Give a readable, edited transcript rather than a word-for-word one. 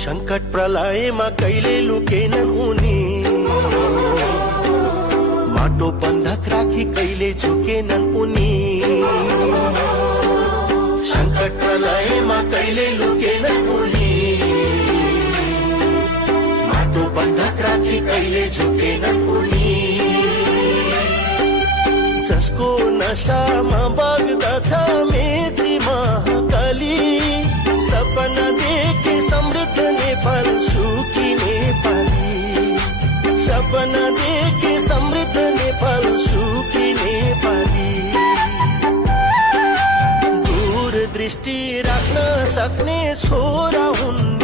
संकट प्रलयमा कहिले लुकेनन् उनी, माटो बन्धक राखी कहिले झुकेनन् उनी। संकट प्रलयमा कहिले लुकेनन् उनी, माटो बन्धक राखी कहिले झुकेनन् उनी। जसको नशामा बग्दछ मेची महाकाली, सपना देखे समृद्ध नेपाल सुखी नेपाली। सपना देखे समृद्ध नेपाल सुखी नेपाली। दूरदृष्टि राख्न सक्ने छोरा हुन्